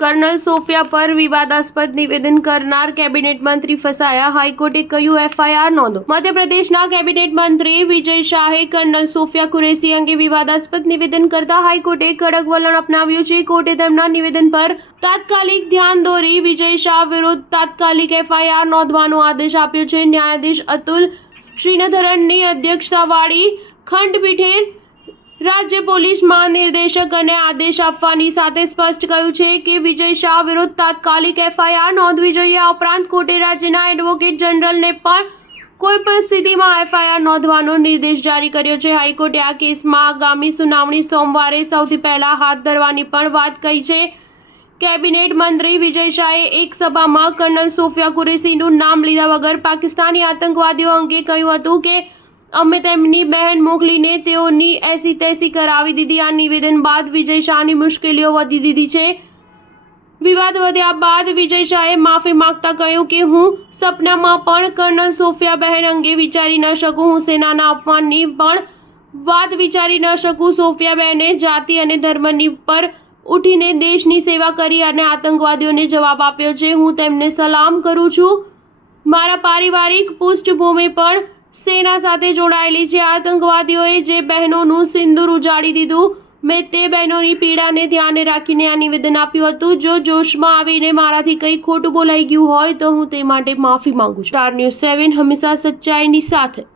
Kernel Sofia પર વિવાદાસ્પદ નિવેદન કરનાર કેબિનેટ મંત્રી ફસાયા, હાઈકોર્ટે કહ્યું એફઆઈઆર નોંધો। મધ્યપ્રદેશના કેબિનેટ મંત્રી વિજય શાહે કર્નલ સોફિયા કુરેશી અંગે વિવાદાસ્પદ નિવેદન કરતા હાઈકોર્ટે કડક વલણ અપનાવ્યું છે। કોર્ટે તેમના નિવેદન પર તાત્કાલિક ધ્યાન દોરી વિજય શાહ વિરુદ્ધ તાત્કાલિક એફઆઈઆર નોંધવાનો આદેશ આપ્યો છે। ન્યાયાધીશ અતુલ શ્રીધરનની અધ્યક્ષતાવાળી ખંડપીઠે રાજ્ય પોલીસ મહાનિર્દેશક અને આદેશ આપવાની સાથે સ્પષ્ટ કહ્યું છે કે વિજય શાહ વિરુદ્ધ તાત્કાલિક એફઆઈઆર નોંધવી જોઈએ। આ ઉપરાંત કોર્ટે રાજ્યના એડવોકેટ જનરલને પણ કોઈપણ સ્થિતિમાં એફઆઈઆર નોંધવાનો નિર્દેશ જારી કર્યો છે। હાઈકોર્ટે આ કેસમાં આગામી સુનાવણી સોમવારે સૌથી પહેલા હાથ ધરવાની પણ વાત કહી છે। કેબિનેટ મંત્રી વિજય શાહે એક સભામાં કર્નલ સોફિયા કુરેશીનું નામ લીધા વગર પાકિસ્તાની આતંકવાદીઓ અંગે કહ્યું હતું કે અમે તેમની બહેન મોકલીને તેઓની એસી તેસી કરાવી દીધી। આ નિવેદન બાદ વિજય શાહની મુશ્કેલીઓ વધી દીધી છે। વિવાદ વધ્યા બાદ વિજય શાહે માફી માંગતા કહ્યું કે હું સપનામાં પણ કર્નલ સોફિયા બહેન અંગે વિચારી ન શકું। હું સેનાના અપમાનની પણ વાત વિચારી ન શકું। સોફિયા બહેને જાતિ અને ધર્મની પર ઉઠીને દેશની સેવા કરી અને આતંકવાદીઓને જવાબ આપ્યો છે। હું તેમને સલામ કરું છું। મારા પારિવારિક પૃષ્ઠભૂમિ પણ સેના સાથે જોડાયેલી છે। આતંકવાદીઓએ જે બહેનોનું સિંદૂર ઉજાડી દીધું, મેં તે બહેનોની પીડાને ધ્યાને રાખીને આ નિવેદન આપ્યું હતું। જો જોશમાં આવીને મારાથી કંઈ ખોટું બોલાઈ ગયું હોય તો હું તે માટે માફી માંગુ છું। સ્ટાર ન્યૂઝ 7 હંમેશા સચ્ચાઈની સાથે।